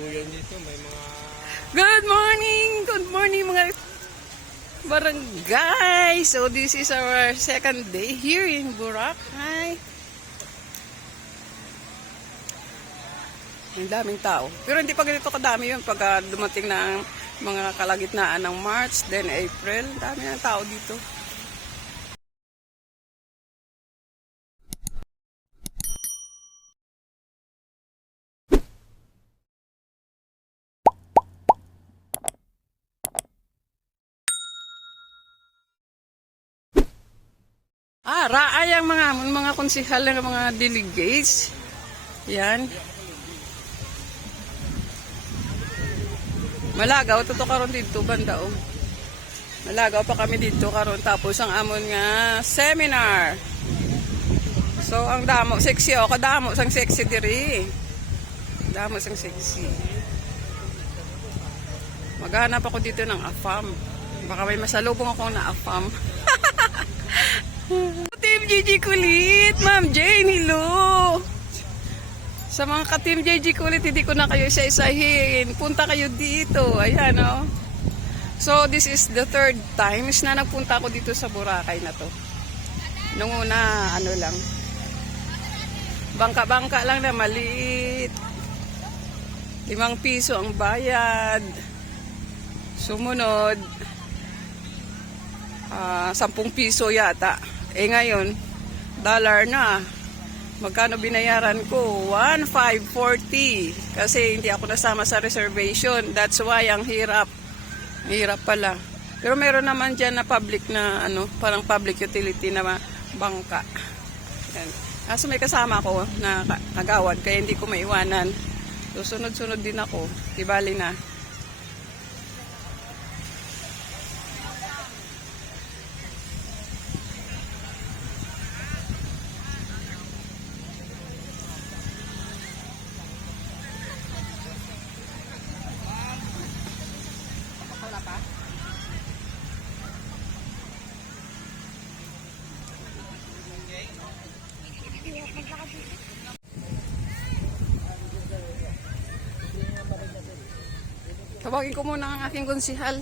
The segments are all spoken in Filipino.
Liguyan dito, may mga... Good morning! Good morning mga barangay! So this is our second day here in Boracay. Ang daming tao. Pero hindi pa ganito kadami yun pag dumating na ang mga kalagitnaan ng March, then April. Dami ng tao dito. Raay ang mga konsihal ng mga delegates. Yan. Malagaw, totoo karon dito, banda o. Malagaw pa kami dito karon tapos ang amon nga seminar. So, ang damo, sexy o, kadamo sang sexy diri. Damo sang sexy. Maghanap ako dito ng AFAM. Baka may masalubong ako na AFAM. Team JJ Kulit, Ma'am Jane, hello! Sa mga ka-Team JJ Kulit, hindi ko na kayo isa-isahin. Punta kayo dito. Ayan, oh. So, this is the third time na nagpunta ako dito sa Boracay na to. Nung una, ano lang. Bangka-bangka lang na maliit. 5 piso ang bayad. Sumunod, 10 piso yata. Ngayon, dollar na. Magkano binayaran ko? 1,540. Kasi hindi ako nasama sa reservation. That's why ang hirap. Hirap pala. Pero meron naman dyan na public na parang public utility na bangka. Yan. Kaso may kasama ko na kagawad kaya hindi ko maiwanan. So sunod-sunod din ako. Tibali na. Tawagin ko muna ang aking konsihal.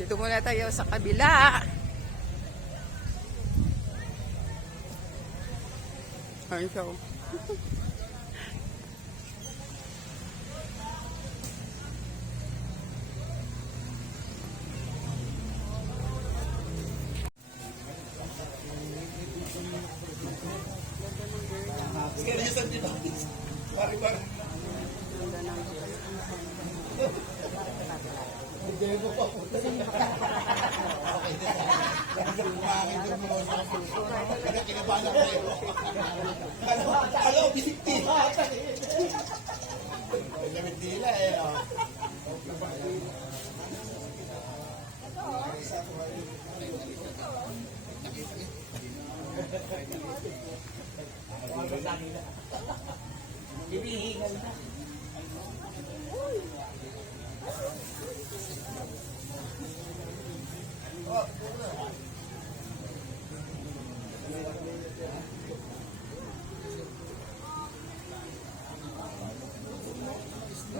Dito muna tayo sa kabila. Ayun siya.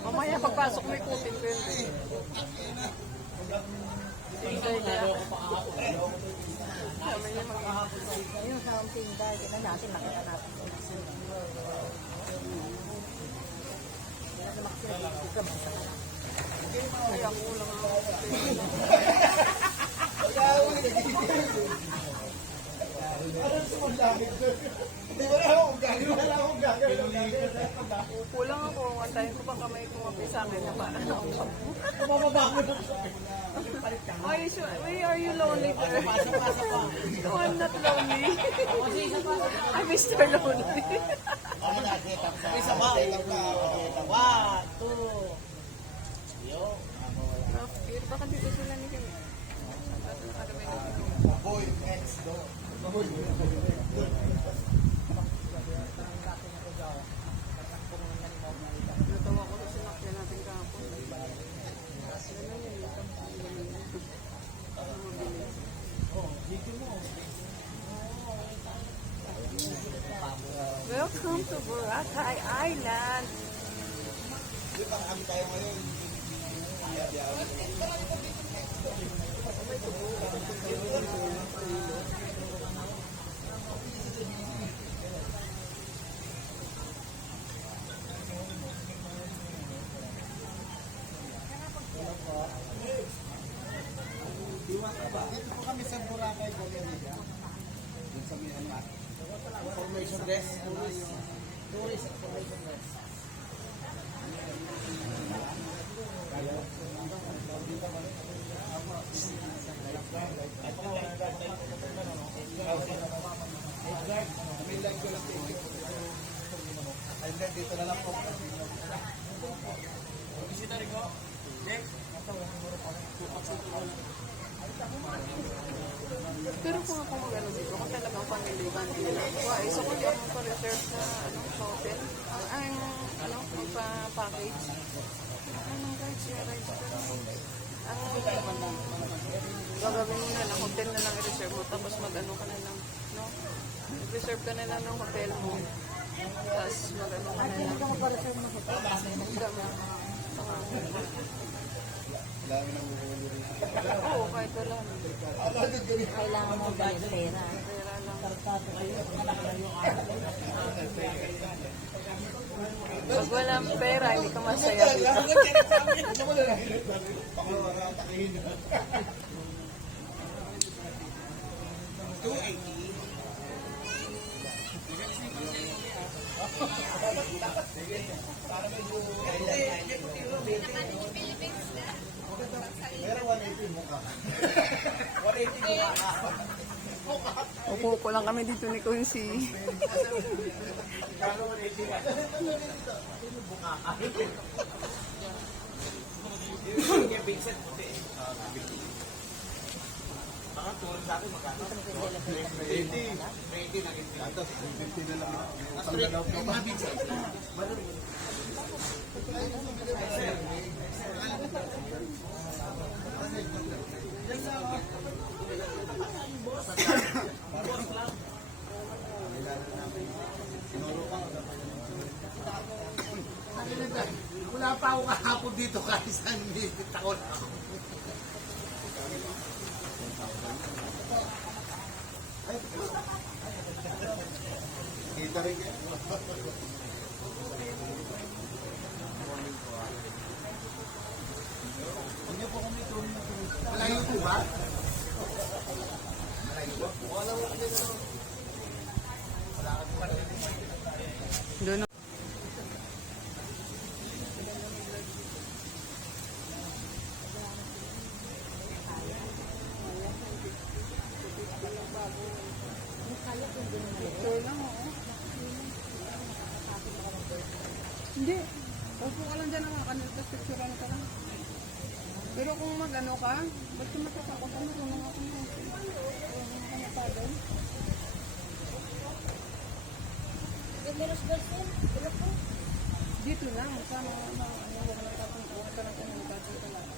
Mamaya pagpasok mo ikutin ko yun. Yung sa tinda, yun na natin, nakita natin. Kaya ako lang ako. Kulang ako. Antayin ko pa kamay kumapi sa akin na para na ako. Why are you lonely there? No, I'm not lonely. I'm Mr. Lonely. Isa ba? 1, 2. Baka dito sila ni Kami. Boy, next door. Natawa ko sa sinakyan natin kahapon. Welcome to Boracay Island. Dito po kami sa Boracay, Galerija. Dun sa may ano, information desk, tourist information desk. Dito na lang po. Bisita rin ko. Next. Pero kung ako mag-ano dito, kung talagang pamiliban nila, why? So kung di ako pa-reserve na sa hotel, magpa-package, rides, gagawin mo na lang, hotel na lang i-reserve mo, tapos mag-ano ka na lang, no? Reserve ka na lang ng hotel mo, tapos mag-ano ka na lang. Mag-reserve ng hotel. Oo, kahit wala. Kailangan mo ba yung pera? Pera lang. Pag walang pera, hindi ka masaya dito. Meron 180 mukha. 180 mukha. Upo ko lang kami dito ni Kunsi. Baka tulong sa akin magkano? 80 na ito. 50 na lang. Ang dalaw po ba? Wala pa ako kahapon dito kahit saan minigit ako na ako. Kita rin yan. Hindi po kami tuloy na tuloy. Malayo po ba? Malayo po? Wala mo kami na. Doon. Hindi. Upo ka lang dyan ang kanil, tapos picturean ka lang. Pero kung mag-ano ka, basta matasakot ka, marunong ako mo. Dito lang, sana huwag na tapong huwag ka na komunikasyon ka lang.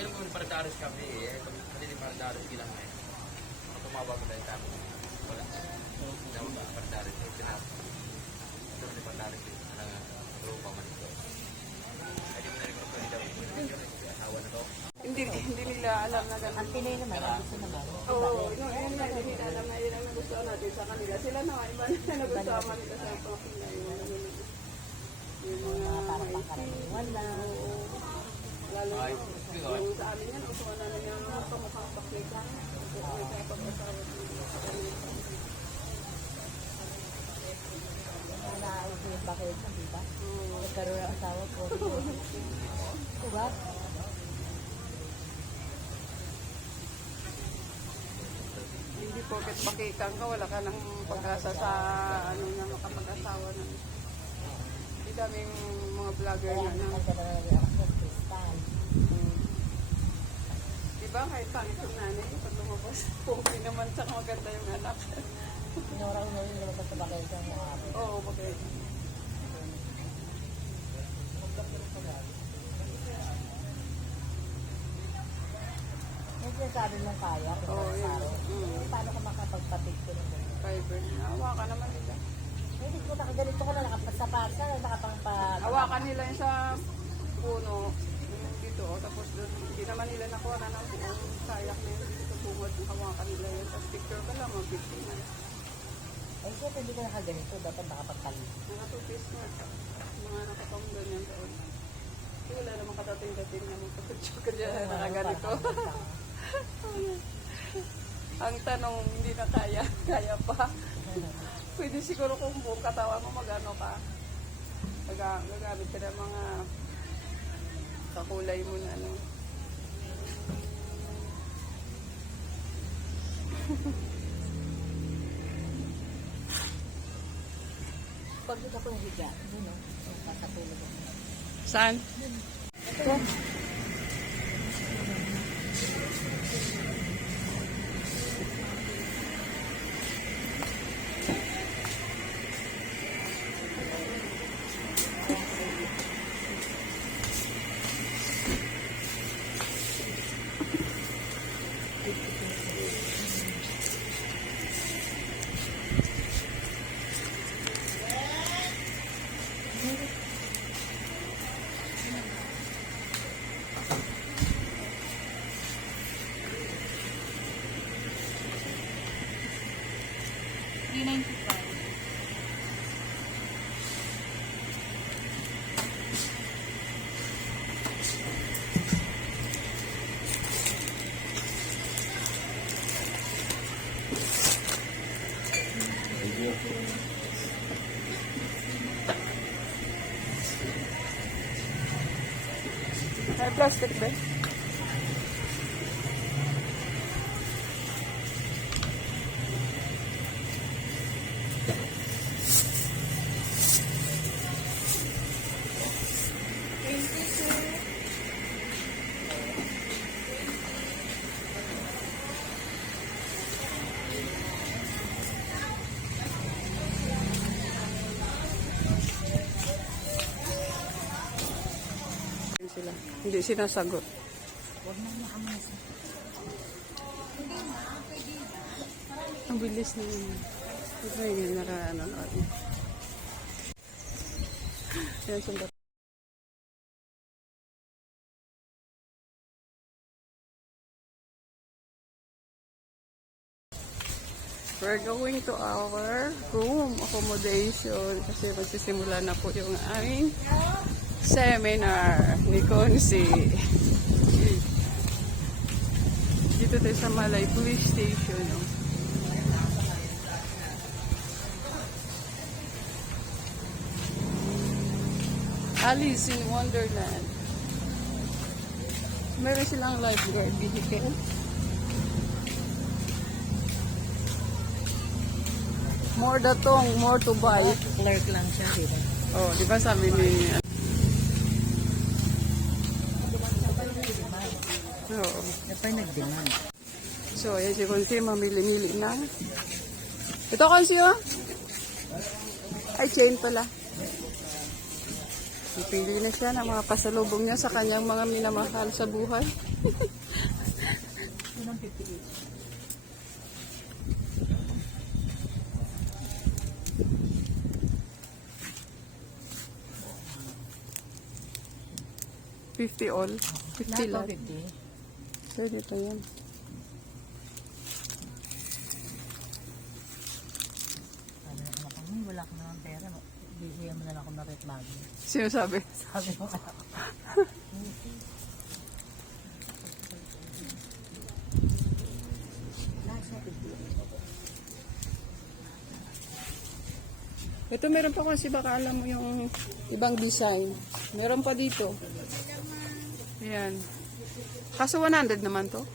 Pero kung paradaros kami kami paradaros ilang ngayon. Kung tumawag ko dahil kami, wala. Daw ba paradaros eh, kinap. Ito ni paradaros eh, ang tropa man ito. Ay, di mo na rin kung daw asawa na to. Hindi nila alam na gano'n. Ang Pinoy naman, gusto naman. Oo, yun nga, hindi nila alam na yun ang nagustuhan natin sa kanila. Sila na, iba na nagustuhan nila sa Pilipinas. Yung mga Para pangkaraniwan lang. lalo yung sa amin yan, gusto namin yung pamukhang paklikan. Naaawag yung bakit na, di ba? Nagkaroon ng asawa ko. Diba? Hindi porket bakikang ka, wala ka ng pag-asa sa ano na makapag-asawa na. Hindi daming mga vlogger Kaya na. nagkaroon ng ako sa kristal. Diba kahit pangit yung nanay, pag lumabas, okay naman sa maganda yung anak. Pinurang na rin naman sa bakit ng mga ako. Oo, bakit? Yung sinasabi mong kaya, kung Oo, yun. araw. Paano ka makapagpapit ko ng ganyan? Fiber. Hawakan naman nila. Hindi ko nakaganito ko na nakapasapasa, nakapangpag... Hawakan nila yung sa puno, yung dito, tapos doon, hindi naman nila nakuha na ng buong kayak na yun dito sa bungod, hawakan nila yun. Tapos picture ka lang, mag-picture na. Ay, siya, hindi ko nakaganito, dapat nakapagpalit. Nakatupis nga. Mga nakatong doon yan doon. Kasi wala namang katating-dating na magpapicture ka dyan, nakaganito. Ang tanong, hindi na kaya. Kaya pa. Pwede siguro kung buong katawan mo magano ka. Gagamit ka ng mga kakulay mo na ano. Pag dito ko yung higa, yun o, pasatulog ako. Saan? Ito. Ay, plastic ba? Sila. Hindi sinasagot. Huwag na niya kami nasa. Ang bilis na yun. Ito yung naka-ano-ano. Yan, sundat. We're going to our room accommodation kasi magsisimula na po yung aming seminar ni Consi. Dito tayo sa Malay Police Station. Oh. Alice in Wonderland. Meron silang lifeguard vehicle. More datong, more to buy. Clerk lang siya, di ba? Oh, di ba sabi ni... Oo. Dapat nag-demand. So, ayan si Consi, mamili-mili na. Ito, Consi, oh. Ay, chain pala. Pipili na siya ng mga pasalubong niya sa kanyang mga minamahal sa buhay. Yun ang 58. $50 all. 50 Lahat lang. 50. So, dito yan. Sabi na ako, wala ko naman pera. Bibigyan mo na lang ako ng red bag. Sino sabi? Sabi mo, Ito meron pa kasi baka alam mo yung ibang design. Meron pa dito. Ayan. Kaso 100 naman to.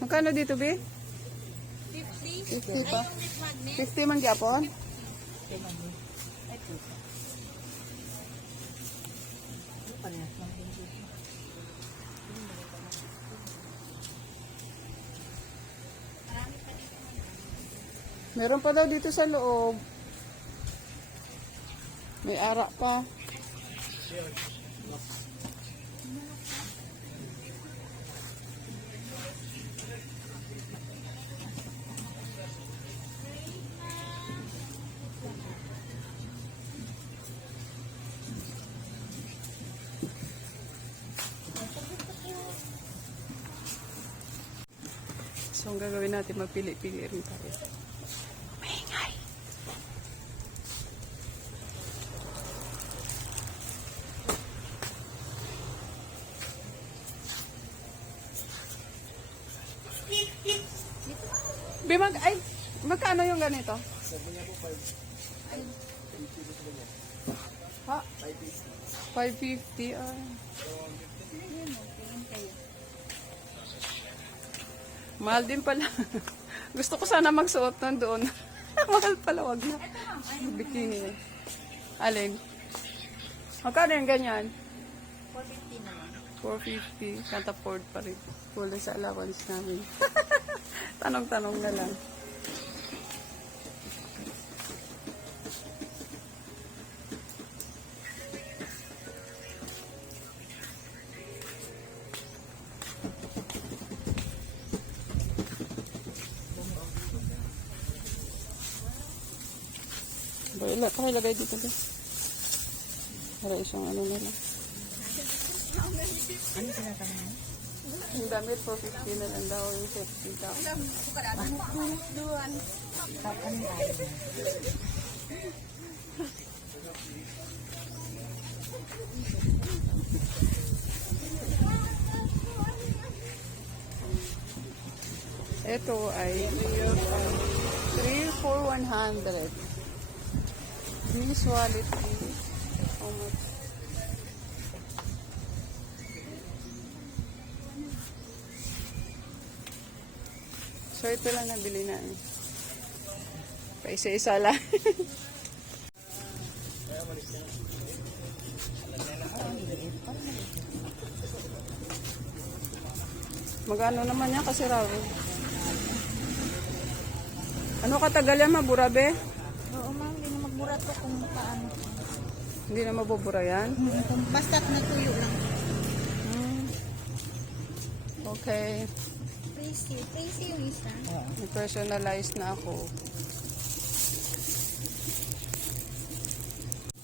Magkano dito, be? 50 pa. 50 man gyapon? Parehas lang din dito. Meron pa daw dito sa loob. May arak pa. So, ang gagawin natin, magpili-pili rin tayo. Maingay! Bimag, ay, magkano yung ganito? Ha? 550. Ah. Mahal din pala. Gusto ko sana magsuot nun doon. Mahal pala, wag na. Bikini. Alin? Magkano yung ganyan? 450 naman. 450. Can't afford pa rin. Kulang sa allowance namin. Tanong-tanong na lang. Pakilagay dito din. Para isang ano na lang. Ano sinasabi mo? Yung damit, 450 na lang daw yung safety top. Ano tayo? Ito ay 3 for 100. This wallet is how much? So ito lang nabili na eh. Paisa-isa lang. Magano naman yan kasi raw. Ano katagal yan, maburabe? Oo, ma'am. Hindi na magbura to kung paano. Hindi na mabubura yan? Basta't natuyo lang. Okay. Praise yung isa. I-personalize na ako.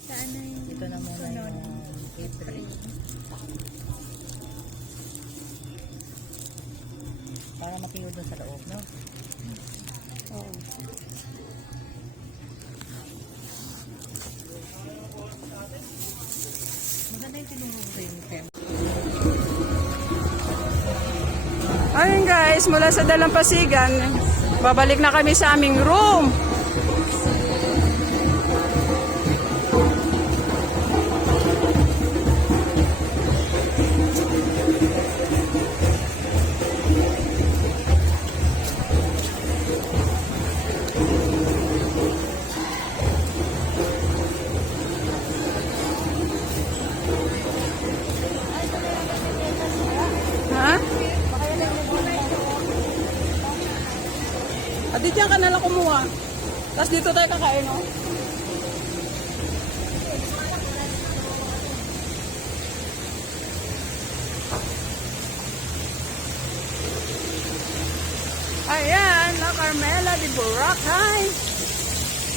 Saan na yung ito na muna yung April. Para makiyo doon sa loob, no? Oh. Maganda yung tinuro ko yung tempo. Ayun guys, mula sa Dalampasigan, babalik na kami sa aming room. Ha? Adi diyan ka nalang kumuha. Tapos dito tayo kakain, no? Ayan, La Carmela de Boracay.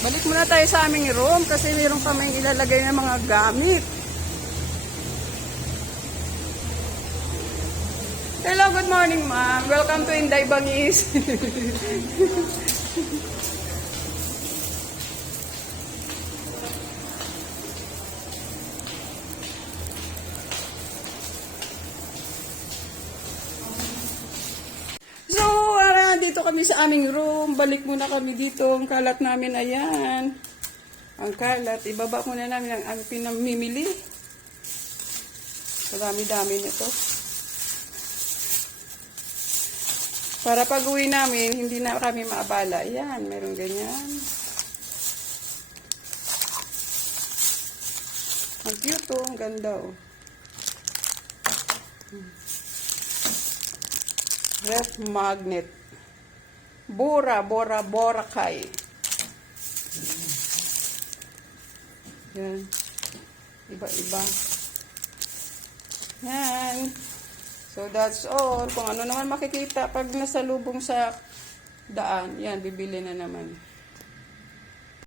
Balik muna tayo sa aming room kasi mayroon kaming ilalagay ng mga gamit. Hello, good morning, ma'am. Welcome to Inday Bangis. So, dito kami sa aming room. Balik muna kami dito. Ang kalat namin, ayan. ang kalat. Ibaba muna namin ang aming pinamimili. Dami-dami nito. Para pag uwi namin, hindi na kami maabala. Yan, meron ganyan. Ang cute oh, ang ganda oh. Ref magnet. Boracay. Yan. Iba-iba. Yan. So that's all. Kung ano naman makikita pag nasa lubong sa daan, yan, bibili na naman.